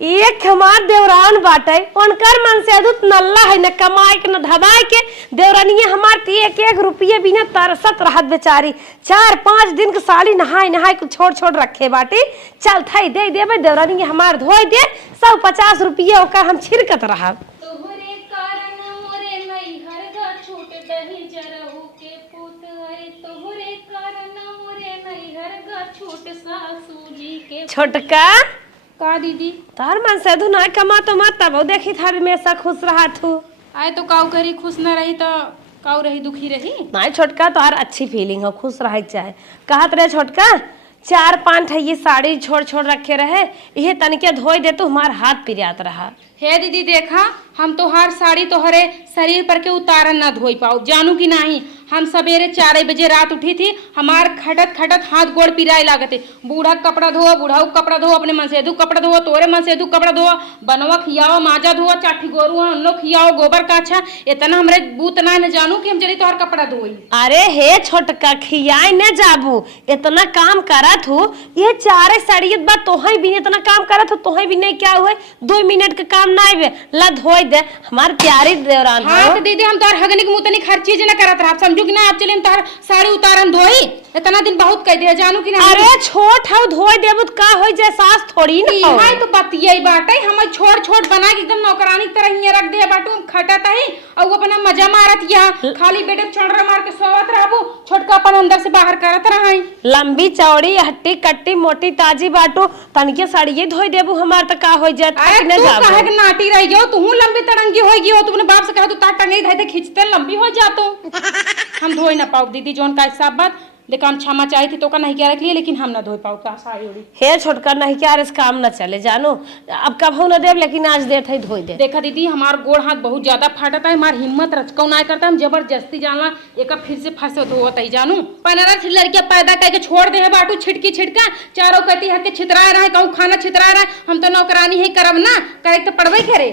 एक हमार देवरान बाटे उनकर मन से अदुत नल्ला है न कमाए के न धमाए के देवरानिया हमार के एक रुपये बिना तरसत रहत बेचारी 4-5 दिन के साली नहाए नहाए को छोड़ छोड़ रखे बाटे चल थई दे देबे देवरानिया हमार धोई दे 150 रुपये ओकर हम छिरकत रहब तोहरे कारण मोरे नैहर ग छूट दही जरहु के पुत है तोहरे कारण मोरे नैहर ग छूट सासू जी के छोटका का दीदी तार मन से अधु ना कमा तो मत तब देखी थार हमेशा खुश रहा तू आए तो काऊ करी खुश न रही तो काऊ रही दुखी रही नहीं छोटका तो और अच्छी फीलिंग हो खुश रह चाहे कहत रहे छोटका 4-5 ये साड़ी छोड़ छोड़ रखे रहे ये तनिके धोई दे तो हमार हाथ पिरियात रहा हे दीदी देखा हम तोहार साड़ी तोहरे शरीर पर के उतारन ना धोई पाओ जानू कि नहीं हम सवेरे 4 बजे रात उठी थी हमार खटत खटत हाथ गोड़ पिराए लागते बूढ़ा कपड़ा धो बूढ़ाऊ कपड़ा धो अपने मन से दू कपड़ा धो तोरे मन से दू कपड़ा धो बनवा खियाओ माजा धो चाठी गोरू हम लोग खियाओ गोबर का अच्छा इतना हमरे बूत ना न जानू कि हम जल्दी तोहर कपड़ा धोई अरे हे छोटका खियाए न जाबू इतना काम करत हो ये 4 साड़ी बात तोहई भी इतना काम करत हो तोहई भी नहीं क्या हुए 2 मिनट के काम ना आवे ला धोई दे हमार प्यारी देवरान हाँ तो दीदी हम तोहर हगनी के मुतनी हर चीज न करत रहा समझू कि ना आप चले हम तोहर साड़ी उतारन धोई इतना दिन बहुत कह दे जानू कि ना अरे छोट हौ धोई देबू का होई जे सास थोड़ी ना हो हां तो बात यही बात है हम छोड़ छोड़ बना के एकदम नौकरानी की तरह हिया रख दे बाटू खटत है और वो अपना मजा मारत यहां खाली बेटे चढ़रा मार के सोवत रहबू छोटका अपन अंदर से बाहर करत रहई लंबी चौड़ी हट्टी कट्टी मोटी ताजी बाटू तनके साड़ी धोई देबू हमार त का होई जात न जाबू काहे के नाटी रह गयो तू लंबी तड़ंगी होई गयो तुमने बाप से कहा तू ता टंगई धई दे खींचते लंबी हो जातो हम धोई ना पाऊ दीदी जोन का सब बात लेकिन हम क्षमा चाही थी तो का नहीं क्या रख लिए लेकिन हम ना धोई पाऊ का साड़ी उड़ी हे छोटका नहीं क्या इस काम ना चले जानो अब कब हो ना देव लेकिन आज देर थई धोई दे देखा दीदी हमार गोड़ हाथ बहुत ज्यादा फाटता है हमार हिम्मत रचकौ ना करता हम जबरदस्ती जानला एक फिर से फंसे होत है जानू 15 लड़कियां पैदा करके छोड़ दे है बाटू छिटकी छिटका चारों कहती है के छितराए रहे कहूं खाना छितराए रहे हम तो नौकरानी है करब ना करे तो पड़बे करे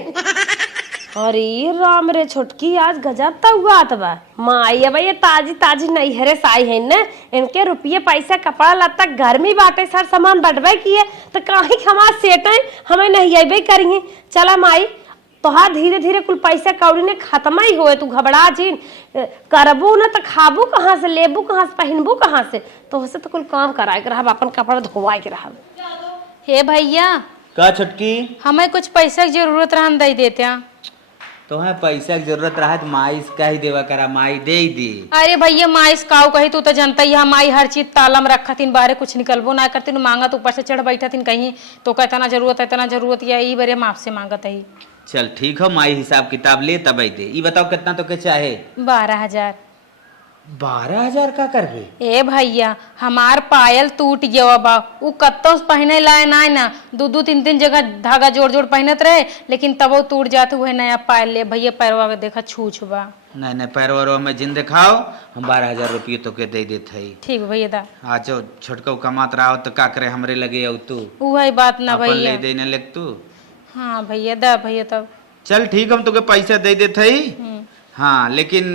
अरे राम रे छोटकी आज गजब तक हुआ बा माई अब ये ताजी ताजी नहीं हरे साई है न इनके रुपये पैसा कपड़ा लत्ता गर्मी बाटे सर सामान बढ़वे किए तो कहीं हमार सेट है हमें नहीं अबे करेंगे चला माई तोहार धीरे धीरे कुल पैसा कौड़ी ने खत्म ही होए तू घबरा जी करबू न तो खाबू कहाँ से लेबू कहाँ से पहनबू कहाँ से तो उससे तो कुल काम कराए के रहा अपन कपड़ा धोवाए के रहा हे भैया का छुटकी हमें कुछ पैसा की जरूरत रहन दे देते हैं तुम्हें पैसा की जरूरत रहा तो माई का ही देवा करा माई दे ही दी अरे भैया माई काऊ कही तू तो जनता ही माई हर चीज तालम रखतिन बाहर कुछ निकलबो ना करतिन मांगत ऊपर से चढ़ बैठतिन कहीं तो का इतना जरूरत या ई बरे माप से मांगत है चल ठीक हो माई हिसाब किताब ले तब दे ये बताओ कितना तो के चाहे 12,000 12,000 का करबे ए भैया हमार पायल टूट गया बा उ कत्तो पहने लाए ना 2-3 जगह धागा जोड़ जोड़ पहनत रहे लेकिन तब वो टूट जाते हुए नया पायल ले भैया पैरवा के देखा छूछ बा नहीं पैरवा में जिन दिखाओ हम 12,000 रुपये तो के दे देते है ठीक भैया दा आज छोटको कमात रहा तो का करे हमरे लगे औ तू वही बात ना अपन भैया ले देने लग तू हाँ भैया दा भैया तब चल ठीक हम तुके पैसा दे देते ही हाँ लेकिन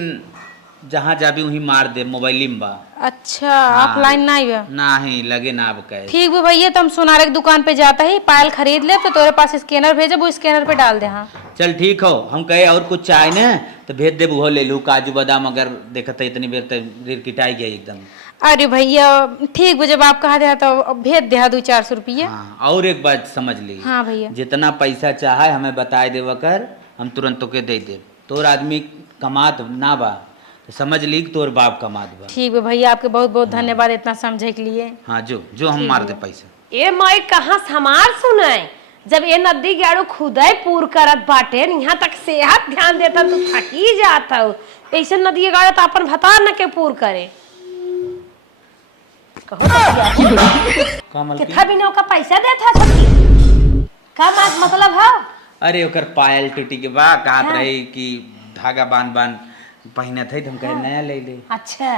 जहाँ जाबी वहीं मार दे मोबाइल में बा अच्छा ऑफलाइन नहीं बा नहीं लगे ना अब कहे ठीक है भैया तो हम सोनारे की दुकान पे जाता है पायल खरीद ले तो तेरे पास स्कैनर भेजे वो स्कैनर पे डाल दे हाँ चल ठीक हो हम कहे और कुछ चाहे ना तो भेज दे वो ले लू काजू बादाम अगर देखते इतनी बेर तो किटाई गया एकदम अरे भैया ठीक जब आप कहा दे तो भेज दे 200-400 रुपये हाँ, और एक बात समझ ली हाँ भैया जितना पैसा चाहे हमें बताए देव कर हम तुरंत तो के दे दे तोर आदमी कमात ना बा तो समझ ली तोर बाप कमात बा ठीक है भैया आपके बहुत बहुत धन्यवाद इतना समझे के लिए हाँ जो हम मार दे पैसा ए माई कहाँ हमार सुनाए जब ये नदी गाड़ू खुदे पूर करत बाटे यहाँ तक सेहत ध्यान देता तो थकी जाता ऐसे नदी गाड़ा तो अपन भता न के पूर करे कमल कितना बिना का पैसा देता छठी का मतलब है अरे ओकर पायल टूटी के बा कहत रही कि धागा बांध पहने थे तो हम कहे नया ले ले अच्छा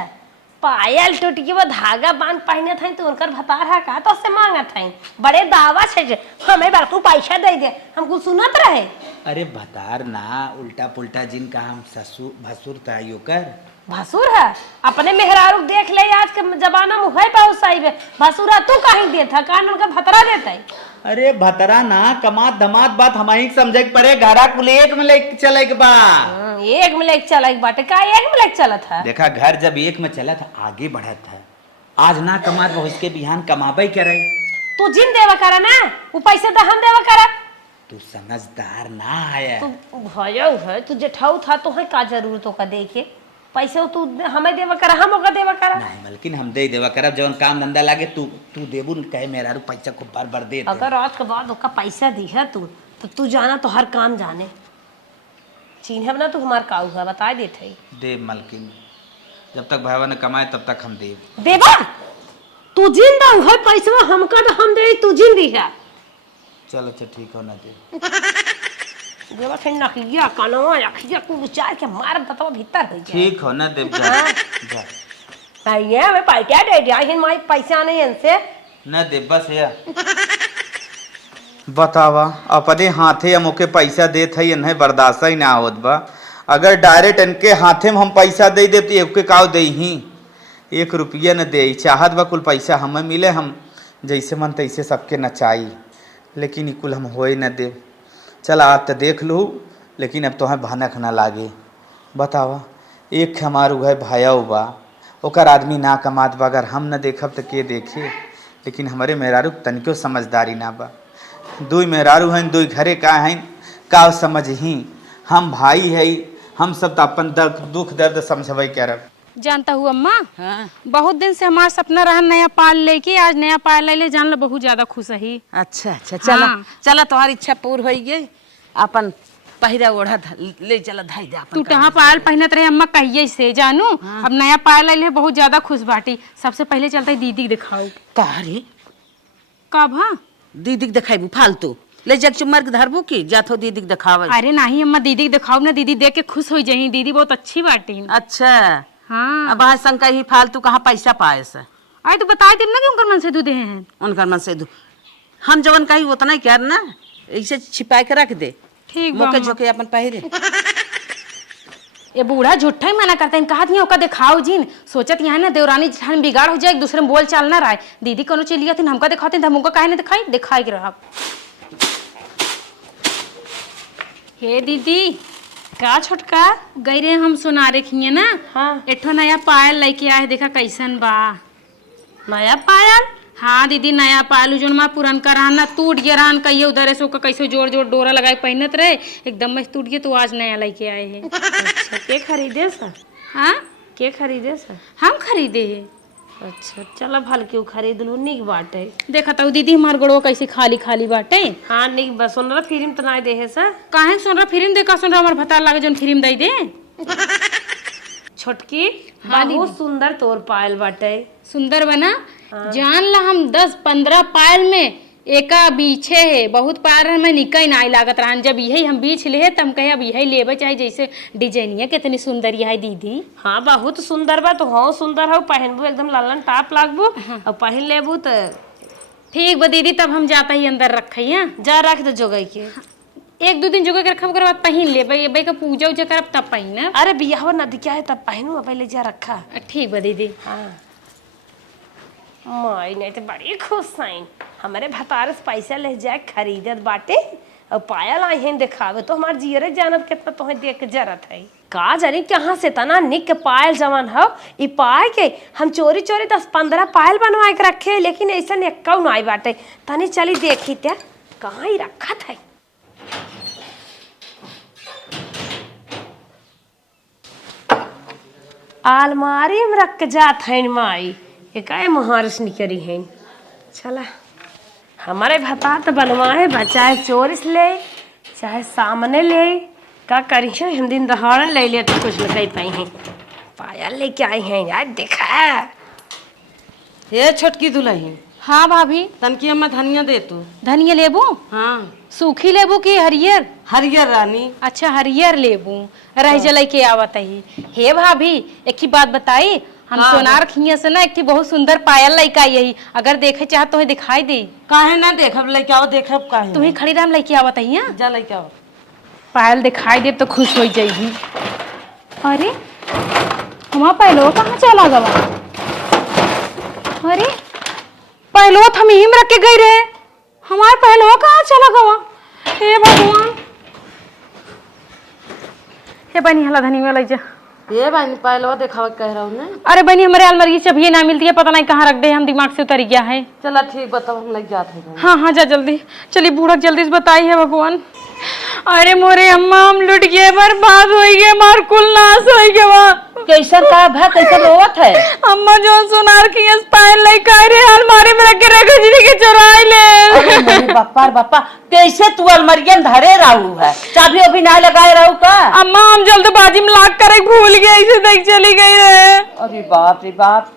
पायल टूट के वो धागा बांध पहने थे तो उनकर भतार है का तो से मांगत है बड़े दावा छे हमें बार तू पैसा दे दे हमको सुनत रहे अरे भतार ना उल्टा पुल्टा जिन का हम ससुर भसुर था योकर भसुर है अपने मेहरारू देख ले आज के जमाना में है बहुत सही है भसुरा तू कहीं देता कान उनका भतरा देता है अरे भतरा ना कमात धमात बात हमारी समझे के परे घरा कुल एक में लेके चले के बा। एक में लेके चला एक बाटे का एक में लेके चला था। देखा घर जब एक में चला था आगे बढ़ा था। आज ना कमात वो इसके बिहान कमाबे करे। तू जिन देवा करा ना वो पैसे तो हम देवा करा। तू समझदार ना है। तू भयो है तू जेठाऊ था तो है का जरूरत हो का देखे पैसे तू हमें देवा करा हम ओका देवा करा। नहीं मलकिन हम दे देवा करब जवन काम धंधा लागे तू देबू न कहे मेरा रू पैसा को बार बार दे। अगर आज के बाद ओका पैसा दी है तू तो तू जाना तो हर काम जाने चिन्हब ना तू हमार काऊ है बता देते। दे मलकिन जब तक भाईवा ने कमाए तब तक हम दे देवा तू जिंदा है पैसा हमका तो हम दे तू जिंदी है। चलो अच्छा ठीक हो ना दे देवा थे नखिया कनवा अखिया को विचार के मार बताओ भीतर हो जाए। ठीक हो ना देव जा ये मैं पैसा दे दिया है माई पैसा नहीं इनसे ना दे बस या बतावा अपने हाथे हम ओके पैसा देत है इन्हें बर्दाश्त ही ना होत बा। अगर डायरेक्ट इनके हाथे में हम पैसा दे देते एक काव दे ही 1 रुपया न दे चाहत बा कुल पैसा हमें मिले हम जैसे मन तैसे सबके नचाई लेकिन कुल हम होए न दे। चल आज तो देख लू लेकिन अब तो हमें भनक न लागे। बतावा एक हमार उहे भाया बा ओकर आदमी ना कमात बा अगर हम न देखब तो के देखे। लेकिन हमारे मेहरारू तनिको समझदारी ना बा। दुई मेहरारू हैं दुई घरे का हैं का समझ ही हम भाई है हम सब तो अपन दुख दर्द समझबे करब। जानता हूँ अम्मा बहुत दिन से हमारा सपना रहा नया पाल लेके आज नया पाल ले जान लो बहुत ज्यादा खुश है। अच्छा अच्छा चला हाँ। चला तुम्हारी इच्छा पूर्ण हो गई। अपन पहिरा ओढ़ा ले चला धाई दे अपन तू कहाँ पायल पहनत रहे अम्मा कहिए से जानू। अब नया पायल ले बहुत ज्यादा खुश बाटी। सबसे पहले चलते दीदी दिखाओ तारी कब। हाँ दीदी के दिखाई फालतू ले जग चुमर के धरबू की जाथो दीदी के दिखावे। अरे नहीं अम्मा दीदी के दिखाओ ना दीदी देख के खुश हो जाही। दीदी बहुत अच्छी बाटी। अच्छा हाँ अब शंका ही फालतू कहाँ पैसा पाए से। अरे तो बता दे ना कि उनकर मन से दूधे हैं। उनका मन से हम जवन कही उतना ही कर ना ऐसे छिपा के रख दे ठीक बा मौके अम्मा। झोंके अपन पहिरे। ये बूढ़ा झूठा ही मना करता है कहा नहीं होका दिखाओ जिन सोचत यहाँ ना देवरानी जेठानी बिगाड़ हो जाए एक दूसरे में बोल चाल ना रहा है। दीदी कोनो चीज लिया थी हमका दिखाते हम उनका काहे ना दिखाई के रहा। हे दीदी का छोटका गई रहे हम सुनारे खिए ना। हाँ एठो नया पायल लेके आए देखा कैसन बा। नया पायल। हाँ दीदी नया पायल जो हमारा पुरनका रहा ना टूट गया रहा कहिए उधर से कैसे जोर जोर डोरा लगा के पहनत रहे एकदम में टूट गया तो आज नया लेके आए हैं। अच्छा के खरीदे सर। हाँ के खरीदे सर। हम खरीदे है। अच्छा चलो भल क्यों खरीद लू निक बाटे। देखा तो दीदी हमार गोड़वा कैसे खाली खाली बाटे। हाँ निक बस सुन रहा फिल्म तो ना दे है सर। काहे सुन रहा फिल्म देखा सुन रहा हमार भतार लागे जोन फिल्म दई दे। छोटकी हाँ बहुत सुंदर तोर पायल बाटे। सुंदर बना जान ला हम 10-15 पायल में एका बीछे है बहुत पायल में निकई नाई लागत रहन जब यही हम बीछ ले तब कहे अब यही लेबे चाहे जैसे डिजाइनिया कितनी सुंदर है दीदी। हाँ बहुत सुंदर बा तो हाँ सुंदर हो पहनबू एकदम लालन टाप लागबू और पहन लेबू तो ठीक बा दीदी तब हम जाता ही अंदर रखिए जा रख दे जोगई के 1-2 दिन जोगे के रखब के बाद पहन लेबे भाई का पूजा उजा करब तब पहन। अरे बियाह नदी क्या है तब पहनू पहले जा रखा। ठीक बा दीदी। हाँ माई नहीं तो बड़ी खुश साइन हमारे भतार से पैसा ले जाए खरीदत बाटे और पायल आई हैं दिखावे तो हमार जियरे जानब कितना तुम्हें देख के जरत है। का जानी कहाँ से तना निक के पायल जवन हो ई पाए के हम चोरी चोरी 10-15 पायल बनवा के रखे लेकिन ऐसा निक्का नहीं बाटे तनी चली देखी त्या कहाँ ही रखा था। अलमारी में रख के जात है माई ये काय महारस निकरी है। चला हमारे भता तो बनवाए चाहे चोरी से ले चाहे सामने ले का करी है हम दिन दहाड़न ले ले तो कुछ न कह पाई हैं। पायल लेके आई हैं यार देखा। ये छोटकी दुल्हन हाँ भाभी तनकी अम्मा धनिया दे तू। धनिया लेबू हाँ सूखी लेबू की हरियर। हरियर रानी। अच्छा हरियर लेबू रह जलाई के आवत ही। हे भाभी एक ही बात बताई हम सोनार खिया से ना एक थी बहुत सुंदर पायल लइका यही अगर देखे चाह तो दिखाई दे। काहे ना देखब लेके आओ देखब काहे तुम्हें खड़ी राम लेके आवत है जा लेके आओ। पायल दिखाई दे तो खुश हो जाएगी। अरे हमारा पहलो कहाँ चला गवा। अरे पहलो हम ही में रख के गई रहे हमारा पहलवा कहाँ चला गवा? हे भगवान, हे बनी हला धनी में लग जा। ये बहनी पहलवा दिखावा कह रहा हूँ ना। अरे बनी हमारे अलमारी की चाबी ना मिलती है, पता नहीं कहाँ रख दे, हम दिमाग से उतर गया है। चला ठीक बताओ, हम लग जाते हैं। हाँ हाँ जा जल्दी, चलिए बूढ़ा जल्दी से बताई है भगवान। अरे मोरे अम्मा, हम लुट गए, बर्बाद हो गए, मार कुल नाश हो गए। वहाँ कैसा का भा कैसा रोवत है? अम्मा जो सुनार की स्टाइल ले कह रहे अलमारी में रख के रख जी के चुराई ले। अरे मेरे बापा रे बापा, कैसे तू अलमरियन धरे रहू है? चाबी अभी ना लगाए रहू का? अम्मा हम जल्दबाजी में लाग कर भूल गए, ऐसे देख चली गई रे। अरे बाप रे बाप,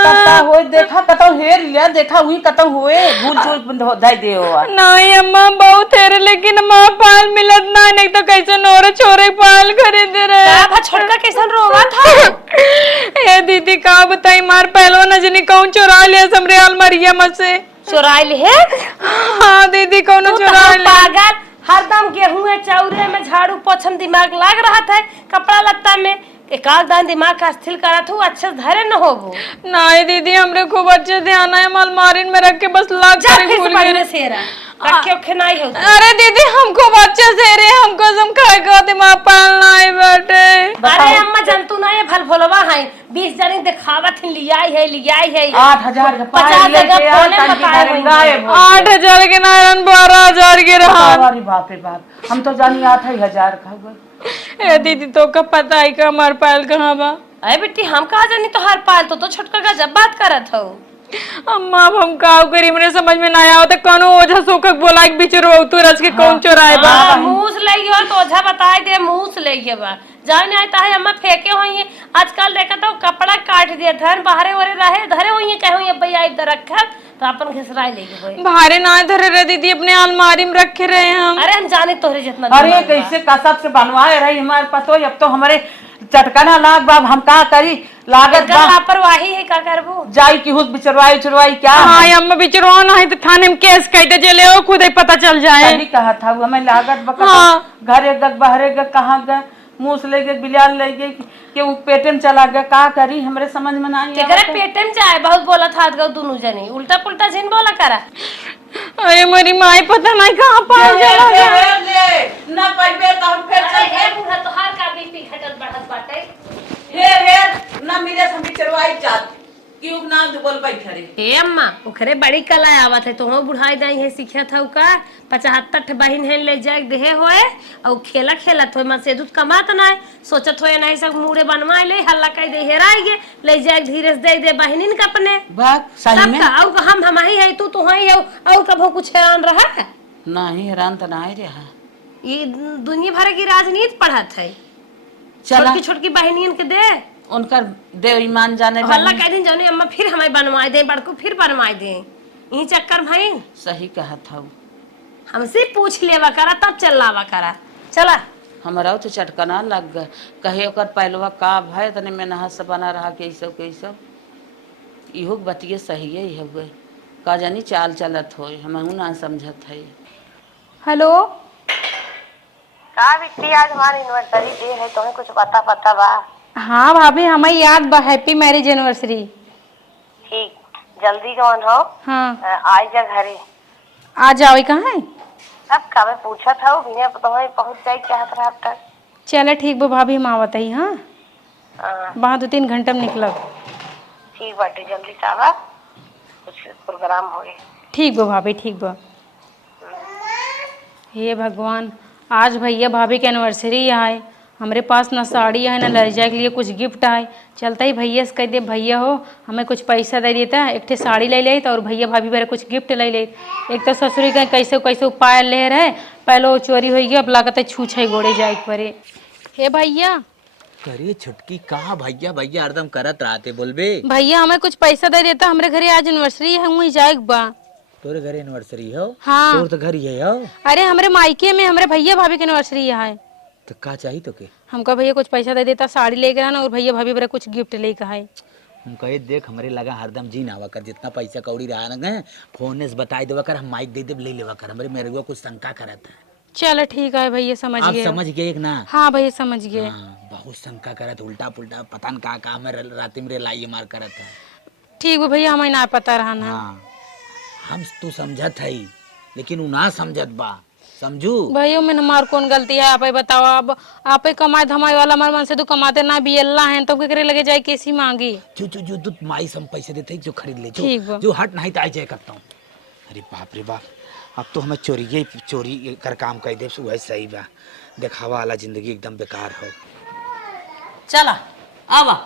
कता होए देखा, कता हेर लिया, देखा हुई कता हुए भूल चूल धाई दे हो। नहीं अम्मा बहुत है, लेकिन अम्मा पाल मिलत नहीं तो कैसे नोरे छोरे पाल खरीद रहे। छोटका कैसा रोवा था? ए दीदी का बताई, मार पहलो न जनी कौन चुरा लिया हमरे अलमारिया में से। चुराई ले है? हाँ दीदी कौन चुरा लिया? पागल, हरदम गेहूं चौरे में झाड़ू पोछन दिमाग लाग रहा था, कपड़ा लत्ता में एक आध दान दिमाग का स्थिर करा था, अच्छे से धरे न होबो। नहीं दीदी हमरे खूब अच्छे ध्यान है, अलमारी में रख के बस लाग कर भूल गए। सेरा रखे ओखे नहीं हो। अरे दीदी हमको बच्चे से रे, हमको सम खाए का दिमाग पालना है बेटे। अरे अम्मा जंतु नहीं है, भल भोलवा है, 20 जनी दिखावत लियाई है 8,000 का 50 जगह फोने बताए होंगे। 8,000 के नारायण 12,000 के रहा। अरे बाप रे बाप, हम तो जानी 8,000 खा गए। ए दीदी तो का पता है का हमार पायल कहाँ बा? अरे बेटी हम कहा जानी तो हर पाल तो छोटका का जब बात करत हो। अम्मा अब हम का करी, मेरे समझ में ना आया तो कौन ओझा सोखक बोला एक बिचरो तू रच के कौन चुराए बा? मूस ले हो तो ओझा बताए दे, मूस ले बा जाने आता है अम्मा फेंके हुई। आजकल देखा तो कपड़ा काट दिया था, बाहरे वरे रहे धरे हुई कहे भैया इधर रखा तो अपन घिसराई ले गए। भारे ना धरे रहे दीदी, अपने अलमारी में रखे रहे हम। अरे हम जाने तोहरे जितना। अरे कैसे कसब से बनवाए रही हमारे पतो, अब तो हमारे चटकना लाग बाब, हम का करी लागत लापरवाही है, का करबो जाई की हुस बिचरवाई चुरवाई क्या? हाँ अम्मा बिचरवा ना है तो थाने में केस कैटे चले हो, खुद ही पता चल जाए। सही कहा था वो, हमें लागत बका। हाँ। घरे गग बहरे गग कहाँ गए, मूस ले गए, बिलियाल ले गए कि वो पेटे में चला गया, का करी हमरे समझ में नहीं केकरे पेटे में जाए बहुत बोला था दोनों जने, उल्टा पुल्टा जिन बोला करा। अरे मेरी माई पता नहीं कहाँ पाल चला गया। ना पाइबे तो हम फिर चल गए। बूढ़ा तो हर का बीपी घटत बढ़त बाटे। हे ना मिले हम बिचरवाई जात क्यों ना बोल बैठ रे। ए अम्मा ओखरे बड़ी कला आवत है, तो बुढ़ाई दाई है सीखा था का 75 बहिन है ले जाए देहे होए और खेला खेलत होए, मन से दूध कमात ना सोचत होए नहीं सब मुड़े बनवा ले हल्ला कह दे हेराई गे ले जाए धीरे से दे बहिनीन का अपने बात सही में और हम ही है तू तो ही है और कभो कुछ हैरान रहा है नहीं, हैरान तो नहीं रहा। ये दुनिया भर की राजनीति पढ़त है। चला छोटकी छोटकी बहनियन के दे उनका देव ईमान जाने हल्ला कह दिन जाने अम्मा फिर हमें बनवाए दे, बड़को फिर बनवाए दे, यही चक्कर भाई। सही कहा था वो, हमसे पूछ लेवा करा तब चलावा करा। चला हमारा तो चटकना लग गए, कहे ओकर पहलवा का भाई तने में नहा से बना रहा के सब इहो बतिये सही है हो गए, का जानी चाल चलत हो हमहू ना समझत है। हेलो का बिट्टी आज हमारी एनिवर्सरी डे है, तुम्हें कुछ पता बा? हाँ भाभी हमें याद बा, हैप्पी मैरिज एनिवर्सरी। ठीक जल्दी कौन हो? हाँ आज जा घरे आ जाओ। कहाँ है? अब का मैं पूछा था बिना तुम्हें पहुंच जाए क्या रात तक। चले ठीक बा भाभी, हम आवत ही। हाँ हाँ, वहाँ 2-3 घंटा में निकलब। ठीक बाटे जल्दी से आवा, कुछ प्रोग्राम हो गए। ठीक बा भाभी, ठीक बा। हे भगवान, आज भैया भाभी के एनिवर्सरी है, हमारे पास ना साड़ी है ना लड़जा के लिए कुछ गिफ्ट है। चलता ही भैया से कह दे भैया हो हमें कुछ पैसा दे देता, एक ठे साड़ी ले ले और भैया भाभी मेरे कुछ गिफ्ट ले ले। एक तो ससुरी का कैसे कैसे उपाय ले रहे, पहले वो चोरी हो गई, अब लागत है छूछे गोड़े जाए परे। हे भैया करे छुटकी कहा भैया भैया हरदम करत रहते बोलबे। भैया हमें कुछ पैसा दे देता, हमारे घरे आज एनिवर्सरी है, वहीं जाए बा। तोरे घर एनिवर्सरी हो? हाँ तोर तो घर ही है हो। अरे हमारे मायके में हमारे भैया भाभी की एनिवर्सरी है। तो का चाहिए तो के? हमको भैया कुछ पैसा दे देता, साड़ी लेकर आना और भैया भाभी मेरा कुछ गिफ्ट लेकर आए। हम कहे देख हमारे लगा हरदम जी ना कर, जितना पैसा कौड़ी रहा ना फोन से बताई देवा कर, हम माइक दे दे ले लेवा कर, हमारे मेरे को कुछ शंका करत है। चलो ठीक है भैया, समझ आप गए। समझ गए ना? हाँ भैया समझ गए। हाँ, बहुत शंका करत, उल्टा पुल्टा पता न का हमें रात में लाई मार करत है। ठीक है भैया, हमें ना पता रहा ना। हाँ हम तू समझत हई लेकिन उ ना समझत बा, समझू। भैया में हमार कौन गलती है? आप ही बताओ। अब आप ही कमाए धमाए वाला हमारे मन से तो कमाते ना भी अल्लाह हैं तो केकरे लगे जाए कैसी मांगी। जो जो जो तू माई सम पैसे देते जो खरीद ले जो ठीक बा। जो हट नहीं तो आई जाए करता हूँ। अरे बाप रे बाप, अब तो हमें चोरी कर काम कर दे वह सही बा। दिखावा वाला जिंदगी एकदम बेकार हो। चला आवा,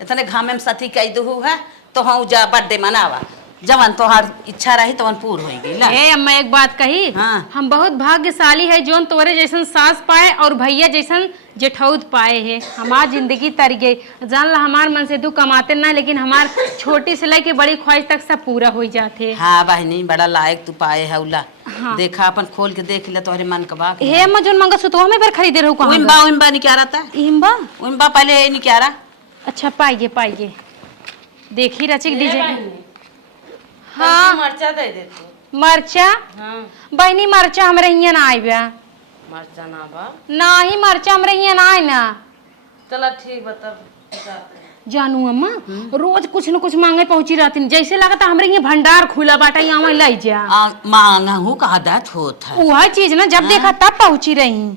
इतने घामे में सती कई दू है तो हम जा बर्थडे मनावा, जवन तोहार इच्छा रही तवन पूर होगी ला। ए अम्मा एक बात कही, हाँ। हम बहुत भाग्यशाली है जोन तोरे जैसन सास पाए और भैया जैसन जेठौद पाए है। हमार जिंदगी तर गई। जान ला हमार मन से तू कमाते ना, लेकिन हमार छोटी से लेके बड़ी ख्वाहिश तक सब पूरा हो जाते। हाँ बहनी, बड़ा लायक तू पाए है उला। हाँ। देखा अपन खोल के देख ले तोहरे मन का बात। हे अम्मा जोन मंगा सुतवा में फिर खरीदे रहू कहां? उम्बा नहीं क्या रहता, इम्बा। उम्बा पहले है नहीं क्या रहा। अच्छा पाइए देखी रचिक दीजिए। हाँ मरचा दे दे तू। मरचा? हाँ बहनी मरचा हमरे हियां ना आई बा। मरचा ना बा, ना ही मरचा हमरे हियां ना आई ना। चला ठीक बता। जानू अम्मा रोज कुछ न कुछ मांगे पहुंची रहती, जैसे लगता हमरे ये भंडार खुला बाटा यहाँ ले जा। मांगा हूँ का आदत होता है। वह चीज ना जब देखा तब पहुंची रही।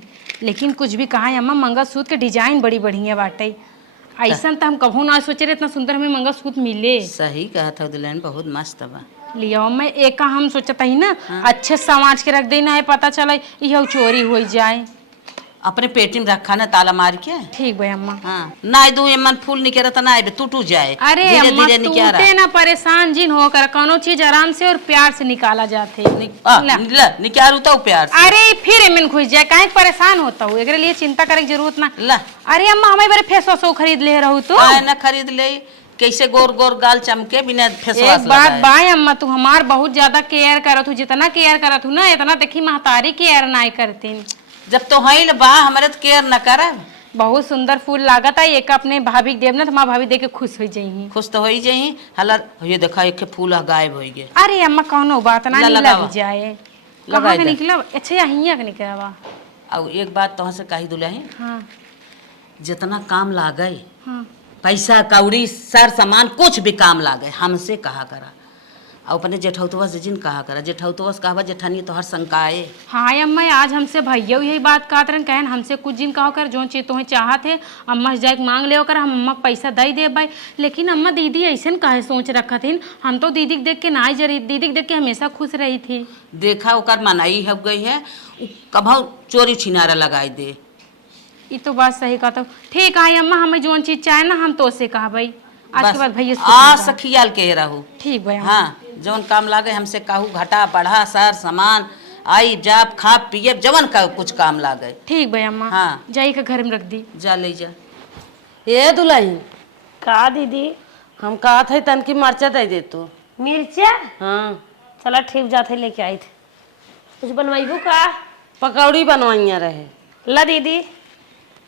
लेकिन कुछ भी कहा अम्मा, मंगलसूत्र के डिजाइन बड़ी बढ़िया बाटे। ऐसा तो हम कभू ना सोचे रहे इतना सुंदर हमें मंगलसूत्र मिले। सही कहा था दुल्हन, बहुत मस्त बा। लिया मैं एक हम सोचता ही ना अच्छे समाज के रख देना है, पता चला यह चोरी हो जाए। अपने पेटी में रखा ना ताला मार के। ठीक भाई अम्मा। हाँ ना दू मन फूल निकला तो ना टूटू जाए। अरे धीरे अम्मा धीरे निकाल टूटे ना, परेशान जिन होकर कोनो चीज आराम से और प्यार से निकाला जाते। निकालू तो प्यार से। अरे फिर मन खुश जाए, काहे परेशान होता हूँ, एकरे लिए चिंता करे की जरूरत ना। ला अरे अम्मा हमें बारे फेस वॉश खरीद ले रहू तो ना खरीद ले, कैसे गोर गोर गाल चमके बिना फेस वॉश एक बात बाय अम्मा, तू हमार बहुत ज्यादा केयर करत हूँ। जितना केयर करत हूँ ना इतना देखी महतारी केयर ना करती। जब तो है बा हमारे तो केयर न कर। बहुत सुंदर फूल लागत है, एक अपने भाभी देव ना, हमार भाभी देख के खुश हो जाई। खुश तो हो ही जाही। हला ये देखा एक फूल गायब हो गए। अरे अम्मा कौनो बात ना, नहीं लग जाए। लगाई कहाँ के दे। निकला? अच्छा यहाँ के निकला। अब एक बात तो से कही दुल्हन, हाँ जितना काम लागे, हाँ पैसा कौड़ी सर सामान कुछ भी काम लागे हमसे कहा करा। और अपने जेठौतवा से जिन कहा करा, जेठौतवा से कहा जेठानी तो हर शंकाए। हाँ अम्मा आज हमसे भैया यही बात कहत रहे, कहन हमसे कुछ दिन कहो कर जो चीज तुम्हें चाहत है अम्मा से जाके मांग ले कर, हम अम्मा को पैसा दे दे भाई। लेकिन अम्मा दीदी ऐसे काहे सोच रखा थी? हम तो दीदी देख के ना जरी, दीदी देख के हमेशा खुश रही थी। देखा ओकर मनाई हो गई है, कभा चोरी छिनारा लगाई दे। ये तो बात सही कहता हूँ। ठीक है अम्मा, हमें जो चीज चाहे ना हम तो से कहा भाई। आज के बाद भैया आ सखियाल के रहू। ठीक भाई। हाँ जौन काम लागे हमसे कहू, घटा बढ़ा सर सामान आई जाप खा पिए जवन का कुछ काम लागे। ठीक भाई अम्मा। हाँ जाई के घर में रख दी। जा ले जा। ए दुल्हन, का दीदी? हम कहा थे तन की मरचा दे दे तू। मिर्चा? हाँ चला ठीक जाते लेके आई थे। कुछ बनवाइबू का? पकौड़ी बनवाइया रहे। ला दीदी।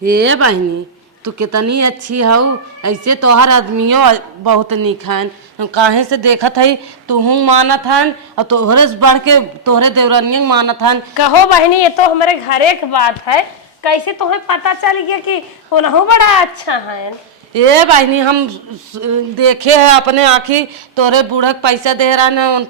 ये बहनी तू कितनी अच्छी हऊ, ऐसे तोहर आदमियों बहुत निक हन। हम काहे से देखत है तुहू मानत हन और तोहरे से बढ़ के तोहरे देवरानिया मानत हन। कहो बहनी, ये तो हमारे घरे की बात है, कैसे तुम्हें पता चल गया कि उन्हों बड़ा अच्छा है? ये बहनी हम देखे है अपने आँखी, तोहरे बूढ़ा के पैसा दे रहा न,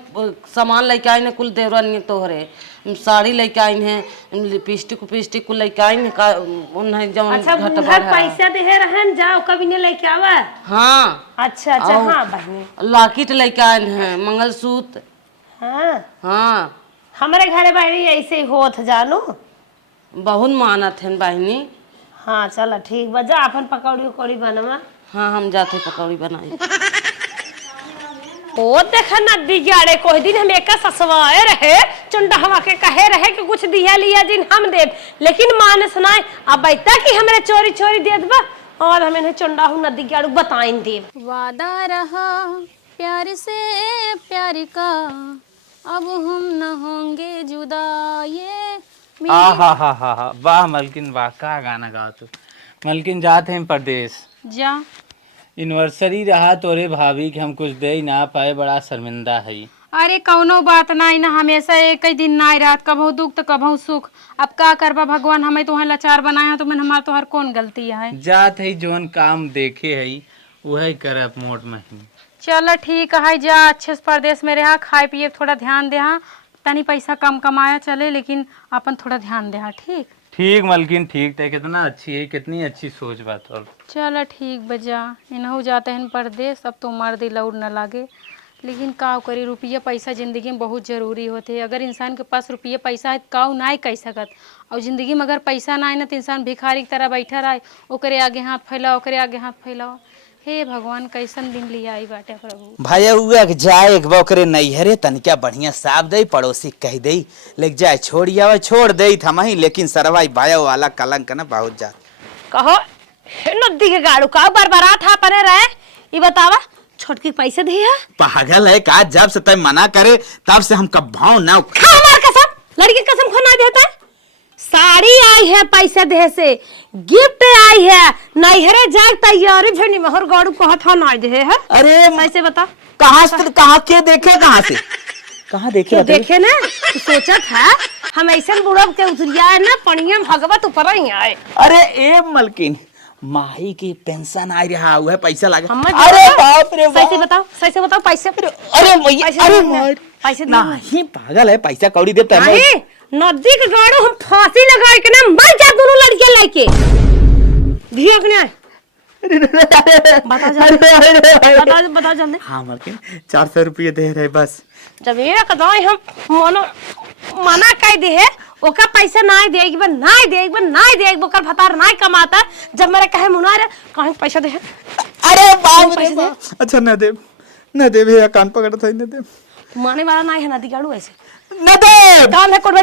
सामान लेके आई न कुल देवरानिया तोहरे साड़ी लेके आई है, लिपस्टिक उपिस्टिक कुल लेके आई है। अच्छा घर पैसा दे रहन, जाओ कभी नहीं लेके आवा। हाँ अच्छा अच्छा। हाँ बहनी लॉकेट लेके आए हैं, मंगलसूत्र। हाँ हाँ हमारे घरे बहनी ऐसे ही होत जानो। बहुत मानत है बहनी। हाँ चलो ठीक बा, जा अपन पकौड़ी उकौड़ी बनवा। हाँ हम जाते पकौड़ी बनाई। ओ देखा नदी गाड़े कोई दिन हम एक ससवाए रहे, चुंडा हवा के कहे रहे कि कुछ दिया लिया जिन हम दे, लेकिन मानस नाय। अब बैठा कि हमरे चोरी चोरी दे दबा और हमें चुंडा हूँ नदी गाड़ू बताइन दे। वादा रहा प्यार से प्यार का, अब हम न होंगे जुदा। ये हा वाह मलकिन, वाह का गाना गा तू। मलकिन जाते हैं परदेश, जा यूनिवर्सरी रहा तोरे भाभी के हम कुछ दे ही ना पाए, बड़ा शर्मिंदा है। अरे कौनो बात नहीं ना, हमेशा एक ही दिन ना रात, कभू दुख तो कभू सुख। अब का करबा भगवान, हमें तो लाचार बनाया तो मैंने हमार तो हर कौन गलती है? जात है जोन काम देखे है वही करब मोट में ही। चल ठीक है, जा अच्छे से परदेश में रहा, खाए पिए थोड़ा ध्यान दे, हाँ तनी पैसा कम कमाया चले लेकिन अपन थोड़ा ध्यान दे, हाँ ठीक। ठीक मलकिन ठीक थे, कितना अच्छी है, कितनी अच्छी सोच बात। और चल ठीक बजा, इनहू जाते हैं परदेश, अब तो मर दिल और न लागे, लेकिन का करी, रुपया पैसा जिंदगी में बहुत जरूरी होते है। अगर इंसान के पास रुपया पैसा है तो काऊ ना कह सकत, और जिंदगी में अगर पैसा ना है ना तो इंसान भिखारी की तरह बैठा रहे, ओकरे आगे हाथ फैलाओ, ओकरे आगे हाथ फैलाओ। हे भगवान कैसन दिन लिया आई बाटे प्रभु। भाई हुआ के जाए एक बकरे नहीं हरे तनिका बढ़िया साफ दे, पड़ोसी कह दे लेक जाए छोड़ आवे, छोड़ दे हम ही, लेकिन सरवाई भाई वाला कलंक ना बहुत जा कहो नदी के गाड़ू का बरबरात हा पने रहे, ये बतावा छोटकी पैसे दिया। पागल है का, जब से तय मना करे तब से हम कभाव ना खा मार कसम, लड़की कसम खाना देता है। साड़ी आई है पैसे दे से, गिफ्ट आई है, नैहरे जाग तैयारी भेनी महर गाड़ू को हाथ ना दे है। अरे पैसे बता कहाँ से, कहाँ के देखे, कहाँ से कहाँ देखे तो देखे ना, तो सोचा था हम ऐसा बुढ़ब के उतरिया है ना पनिया भगवत ऊपर ही आए। अरे ए मलकिन माही की पेंशन आ रहा हुआ है, पैसा लगा। अरे बाप रे, पैसे बताओ, पैसे बताओ, पैसे। अरे भैया, अरे पैसे नहीं पागल है, पैसा कौड़ी देता है। नदी के गाड़ो हम फांसी लगा के ना मर जा दोनों लड़कियां लेके धिया के आए। बता जल्दी, बता जल्दी। हाँ मलकिन 400 रुपये दे रहे बस। जब ये कदाई हम मना कह दे है, ओका पैसा ना देगी बन, ना देगी बन, ना देगी ओकर भतार ना कमाता, जब मेरे कहे मुना रे कहीं पैसा दे। अरे बाप रे बाप, अच्छा न दे भैया, कान पकड़ था न दे, माने वाला ना है नदी गाड़ू ऐसे न दे दाम है कोट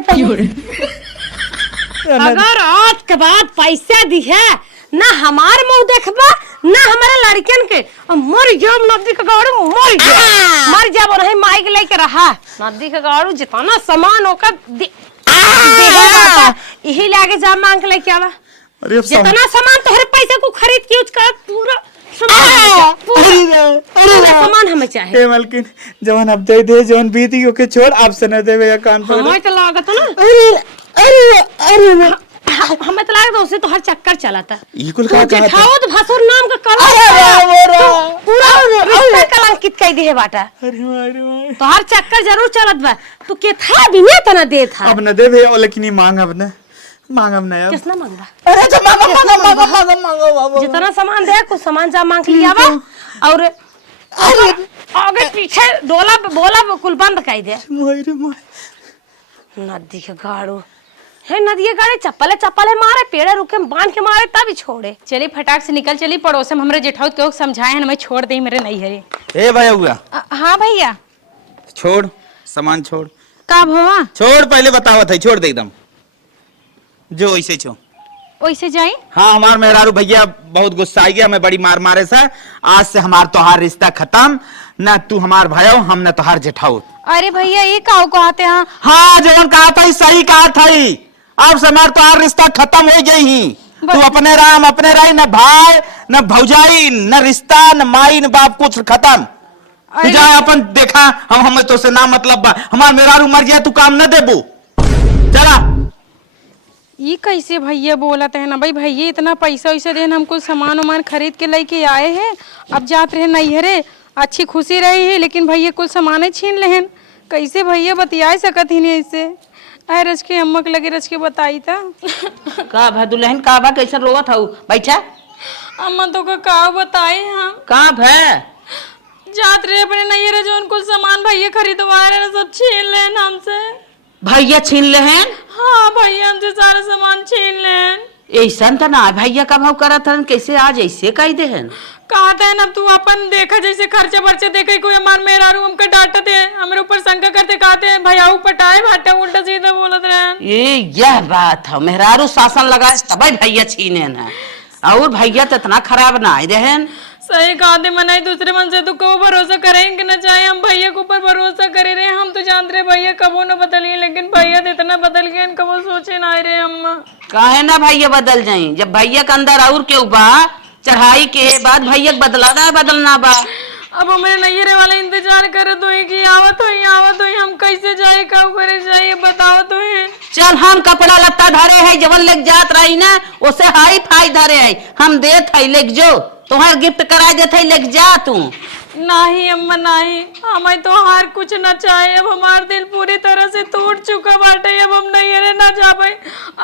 अगर आज के बाद पैसा दी है ना हमार मुंह देखबा ना हमारे लड़कियन के, मर जाओ नदी के गाड़ू, मर जाओ नहीं माई के लेके रहा। नदी के गाड़ू जितना सामान होकर यही लाके जा मांग के लेके आवा, जितना सामान तोहरे पैसे को खरीद के उसका पूरा सामान हमें चाहिए। ए मलकिन जवन अब दे दे, जवन बीती के छोड़, अब से न दे भैया, कान पकड़। हमें तो लागत ना, अरे हमें तो लागत उससे तो हर चक्कर चला था। ये कुल का कहा था? तो भसुर नाम का कलंक पूरा रिश्ता कलंकित कह दी है बाटा। अरे तो हर चक्कर जरूर चलत बा, तू के था भी नहीं तना दे था। अब न दे भैया, लेकिन ये मांग अब न मांग, अब न किसना मांगबा? अरे तो मांगो जितना सामान दे कुछ सामान जा मांग लिया बा, और आगे पीछे डोला बोला कुल बंद कर दे। नदी के गाड़ू है, नदी के गाड़े चप्पल है मारे, पेड़े रुके बांध के मारे तभी छोड़े। चली फटाक से निकल चली, पड़ोस में हमरे जेठाऊ के समझाए हैं, हमें छोड़ दे मेरे नहीं है। ए भैया हुआ, हाँ भैया छोड़ सामान, छोड़ का भवा, छोड़, पहले बतावा था, छोड़ दे एकदम, जो ऐसे छो वैसे जाई। हाँ हमार मेहरारू भैया बहुत गुस्सा आई गया, हमें बड़ी मार मारे से, आज से हमार तोहार रिश्ता खत्म, न तू हमार भाई हो, हम न तोहार जेठाऊ। अरे भैया ये काऊ कहते हैं? हाँ जवन कहा था सही कहा था, अब से हमार तोहार रिश्ता खत्म हो गई ही। तू अपने राम अपने राई, न भाई न भौजाई, न रिश्ता न माई न बाप, कुछ खत्म। तू जा अपन देखा, हम तो से ना मतलब बा, हमार मेहरारू मर गया, तू काम न देबू, चला। ये कैसे भैया बोलते हैं ना भाई, भैया इतना पैसा वैसा देन, हम कुछ सामान वामान खरीद के लेके आए हैं, अब जात रहे नैहरे, अच्छी खुशी रही है, लेकिन भैया कुछ सामान छीन लेहन, कैसे भैया बतिया सकत ही नहीं ऐसे। आए रच के अम्मा के लगे रच के बताई था। का भा दुल्हन, का भा कैसे रोवत हूँ, बैठा। अम्मा तो का बताए हम का भा जात रहे अपने नैहरे, जो उनको सामान भैया खरीदवा रहे सब छीन लेन हमसे। भैया छीन लेहन? हाँ भैया हमसे सारा सामान छीन लेन। ऐसा तो ना भैया का भाव करत हन, कैसे आज ऐसे कह दे हन? कहते हैं ना तू अपन देखा जैसे खर्चे बर्चे देखे, कोई हमार मेहरारू हमके डांटते हैं, हमारे ऊपर शंका करते, कहते हैं भैया पटाए भाटा, उल्टा सीधा बोलत रहे। ये यह बात है, मेहरारू शासन लगाए तब भैया छीने है, और भैया तो इतना खराब ना आए रहन। सही कहते मनाई, दूसरे मन से तो कबो भरोसा करेंगे न चाहे, हम भैया के ऊपर भरोसा करे रहे, हम तो जानते रहे भैया कबो न बदलिए, लेकिन भैया तो इतना बदल गए, कबो सोचे ना रहे अम्मा। काहे ना भैया बदल जाये, जब भैया के अंदर और के बा चढ़ाई के बाद भैया बदलाना है, बदलना बा। अब हमारे नैहरे वाले इंतजार करे तो कि आवत हो, हम कैसे जाए, कब करे जाए, बताओ तो है। चल हम कपड़ा लत्ता धरे है, जवन लेक जात रही ना उसे हाई फाई धरे है, हम देत है, लेक जो तुम्हारे गिफ्ट करा देते लेक जा तू। नहीं अम्मा नहीं, हमें तो हार कुछ न चाहे। अब हमार दिल पूरी तरह से टूट चुका बाटे। अब हम नहीं अरे ना जा पाए।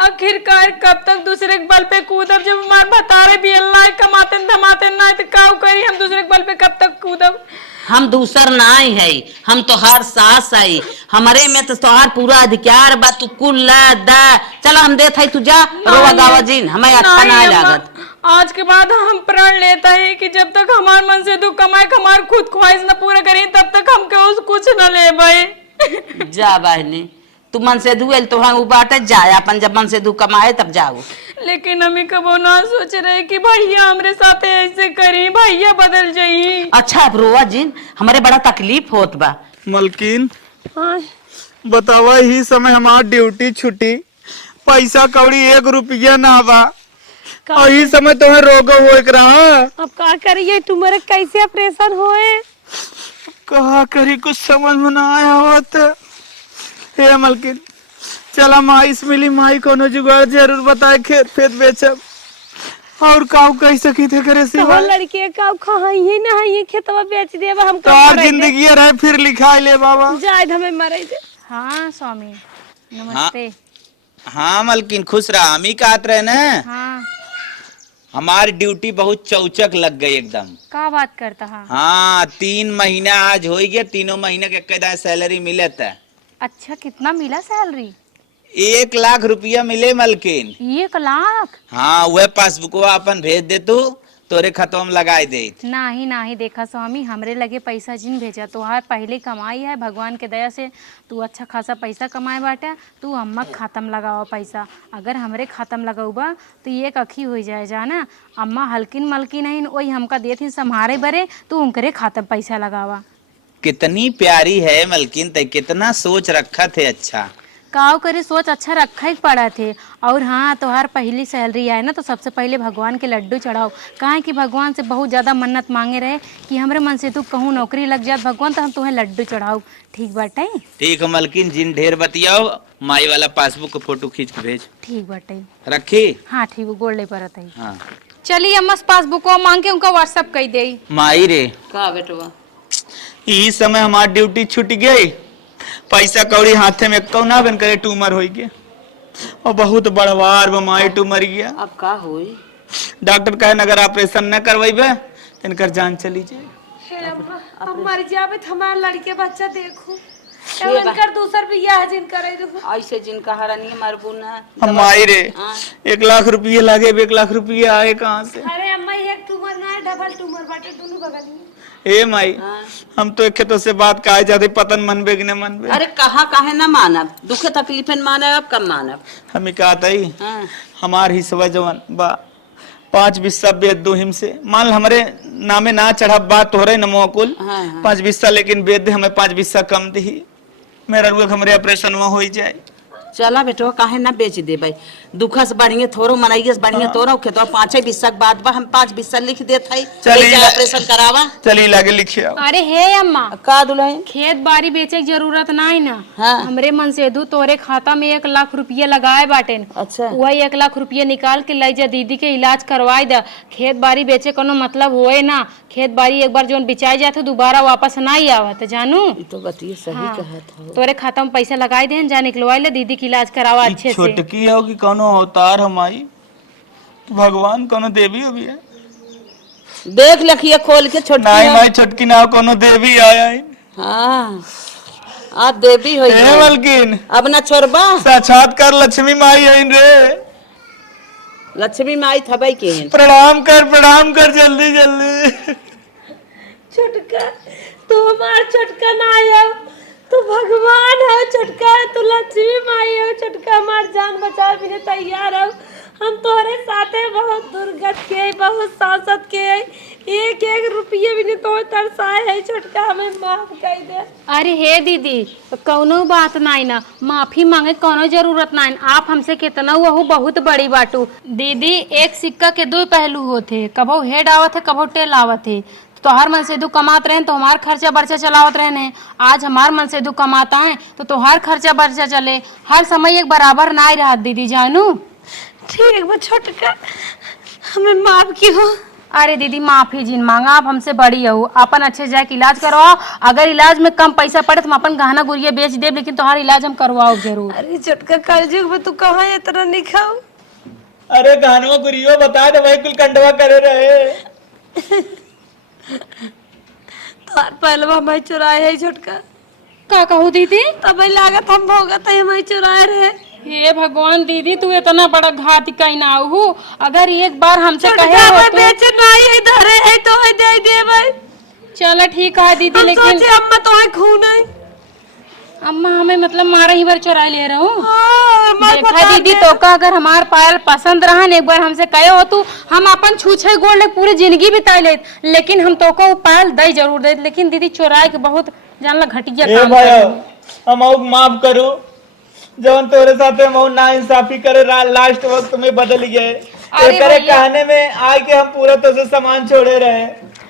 आखिरकार कब तक दूसरे के बल पे कूदब जब हमार बतारे भी अल्लाह कमाते धमाते ना तो काऊ करी हम दूसरे के बल पे कब तक कूदब। हम दूसर नाई है, हम तोहार सास है, हमारे में तो तोहार पूरा अधिकार बा। तू कुल ला दा चल हम देत है, तू जा रोवा गावा जीन हमें अच्छा ना लागत। आज के बाद हम प्रण लेता है कि जब तक हमार मन से दुख कमाए हमार खुद ख्वाहिश न पूरा करें तब तक हम केहू कुछ न ले भाई। जा बहनी तू मन से दुएल तो हम बाटे जाए अपन, जब मन से दुख कमाए तब जाओ। लेकिन हमें कबो ना सोच रहे कि भैया हमरे साथे ऐसे करी, भैया बदल जाई। अच्छा अब रोवा जीन हमारे बड़ा तकलीफ होत बा। मलकिन हाँ बतावा ही समय हमार ड्यूटी छुट्टी, पैसा कौड़ी 1 रुपया ना बा। और ही समय तुम्हें रोग हो रहा। अब का करिए, तुम्हारे कैसे ऑपरेशन होए? कहा करी कुछ समझ में ना आया होत। हे मलकिन चला माई मिली, माई कोनो जुगाड़ जरूर बताए, खेत फेत बेचब और काऊ कह सकी थे करे तो सिवा। लड़के का खाइए ना ये खेतवा बेच देबा हम तार जिंदगी रहे फिर लिखाई ले बाबा। जाए हमें मरे दे। हाँ स्वामी नमस्ते। हाँ मलकिन खुश रहा, हम ही कहत रहे ना। हाँ हमारी ड्यूटी बहुत चौचक लग गई एकदम। का बात करता है? हाँ 3 महीना आज हो गया, 3 महीने के कैदा सैलरी मिले था। अच्छा कितना मिला सैलरी? 1 लाख रुपया मिले मलकिन। 1 लाख? हाँ वह पासबुकवा अपन भेज दे तू, तोरे खतवा में लगाई दे। नहीं नहीं देखा स्वामी, हमरे लगे पैसा जिन भेजा तोहार पहले कमाई है, भगवान के दया से तू अच्छा खासा पैसा कमाए बाटे। तू अम्मा खातम लगावा पैसा, अगर हमरे खातम लगाऊबा तो ये अखी हो जाए जाना। अम्मा हल्किन मलकिन नहीं वही हमका देती संभारे बरे, तू उनकरे खातम पैसा लगावा। कितनी प्यारी है मलकिन, ते कितना सोच रखा थे। अच्छा काव करे सोच अच्छा रखा ही पड़ा थे। और हाँ तोहार पहली सैलरी आए ना तो सबसे पहले भगवान के लड्डू चढ़ाओ। कहाँ कि भगवान से बहुत ज़्यादा मन्नत मांगे रहे कि हमरे मन से तू कहूँ नौकरी लग जात भगवान तो हम तुम्हें लड्डू चढ़ाओ। ठीक बाटे? ठीक है मलकिन, जिन ढेर बतियाओ माई वाला पासबुक का फोटो खींच के भेज। ठीक बाटे। रखी? हाँ ठीक वो गोल्डे पर है। हाँ चलिए अम्मा पासबुक मांग के उनका व्हाट्सएप कर दे। माई रे का बेटवा ई समय हमारी ड्यूटी छूट गई, पैसा कौड़ी हाथे में कौना बन करे ट्यूमर हो गया और बहुत बड़वार बमाई ट्यूमर गया। अब का होई? डॉक्टर कहे अगर ऑपरेशन न करवाइबे तो इनकर जान चली जाए। हे अम्मा हम मर जाबे तो हमार लड़के बच्चा देखो। इनकर दूसर बियाह जिन करे रहो। ऐसे जिनका हरानी मरबू ना हम माई रे 1 लाख रुपये लगे, 1 लाख रुपये आए कहाँ से? अरे अम्मा एक ट्यूमर ना डबल ट्यूमर बाटे दोनों बगल में। ए माई हम तो एक खेतों से बात काहे जाते पतन मनबे कि न मनबे। अरे कहा काहे ना मानब, दुख तकलीफन मानब कब मानब। हम कहता ही हाँ। हमार हिस्सा जवन बा 5 बिस्सा बेच दो हिम से, मान हमारे नामे ना चढ़ा बात तोहरे न मोकुल। हाँ, हाँ। 5 बिस्सा लेकिन बेच दे, हमें 5 बिस्सा कम दी, मेरा रुआ हमारे ऑपरेशन में हो जाए। चला बेटो काहे ना बेच दे भाई, दुखा से बढ़िए थोरो मनाइए बढ़िया तोरो खेतो 5 बिस्सा के बाद बा हम 5 बिस्सा लिख देत है। चलिए ऑपरेशन करावा। चलिए लागे लिखिए। अरे हे अम्मा का दुल्हन खेत बाड़ी बेचे की जरूरत नहीं ना। हाँ। हमरे मन से दू तोरे खाता में 1 लाख रुपया लगाए बाटे। अच्छा। वही 1 लाख रुपया निकाल के लाई जा दीदी के इलाज करवाई दा। खेत बाड़ी बेचे कोनो मतलब होए ना, खेत बाड़ी एक बार जोन बिचाई जाते दोबारा वापस ना ही आवत जानू। तो बतिए सही हाँ। कहत हो। तोरे खाता में पैसा लगाई दे जा निकलवाई ले दीदी की इलाज करावा अच्छे से। छोटकी हो कि कोनो अवतार हमारी, तो भगवान कोनो देवी हो भी है? देख लखिए खोल के छोटकी नहीं हो। नहीं छोटकी ना हो, कोनो देवी आया है। हाँ आज देवी हो ए मलकिन अब ना छोड़बा। साक्षात्कार लक्ष्मी माई है रे। लक्ष्मी माई थबई के हैं। प्रणाम कर जल्दी जल्दी। छोटका तू हमार छोटका ना आया, तू भगवान है छोटका, तू लक्ष्मी माई हो छोटका, हमार जान बचाए भी तैयार हो। हम तोहरे साथे बहुत दुर्गत के बहुत सांसद के 1-1 रुपये भी नहीं तो तरसाए है छोटका, हमें माफ कर दे। अरे हे दीदी कौनो बात नहीं ना, माफी मांगे कोनो जरूरत नहीं। आप हमसे कितना वहू बहुत बड़ी बाटू दीदी, एक सिक्का के 2 पहलू होते, कबो हेड आवत है कबो टेल आवत है। तो हर मन से दु कमात रहे तो हमार खर्चा बर्चा चलावत रहे। आज हमार मन से दु कमाता है तो तोहार खर्चा बर्चा चले, हर समय एक बराबर ना ही रहा दीदी जानू। ठीक बा छोटका, हमें माफ की हो। अरे दीदी माफी जिन मांगा, आप हमसे बड़ी हो, अपन अच्छे जाके इलाज करवाओ। अगर इलाज में कम पैसा पड़े तो हम अपन गहना गुड़िया बेच देब, लेकिन तुम्हारा इलाज हम करवाओ जरूर। अरे छोटका कलजुग में तू कहाँ इतना निखाऊ। अरे गानवा गुरियो बता दे भाई कुल कंडवा करे रहे। तार पहलवा मैं चुराए है छोटका। का कहू दीदी? तब लागत हम भोगत है मैं चुराए रहे। हे भगवान दीदी, तू इतना बड़ा घात कहीं ना हो। अगर एक बार हमसे कहे छोटका हो मैं तो बेचे नहीं है, धरे है तो है दे दे भाई। चलो ठीक है दीदी, हम लेकिन सोचे अम्मा तो है खून है। अम्मा हमें मतलब मारा ही बार चुरा ले रहा हूँ। मैं देखा बता दीदी दे। तो का अगर हमार पायल पसंद रहा न, एक बार हमसे कहे हो तू, हम अपन छूछे गोड़ ले पूरी जिंदगी बिता ले, लेकिन हम तो को पायल दे जरूर दे। लेकिन दीदी चुराए के बहुत जानला घटिया ए काम भाई करे। हम माफ करो, जवन तोरे साथे हम ना इंसाफी करे लास्ट वक्त में बदल गए। अरे एकरे भैया। कहने में आए के हम पूरा तो से सामान छोड़े रहे।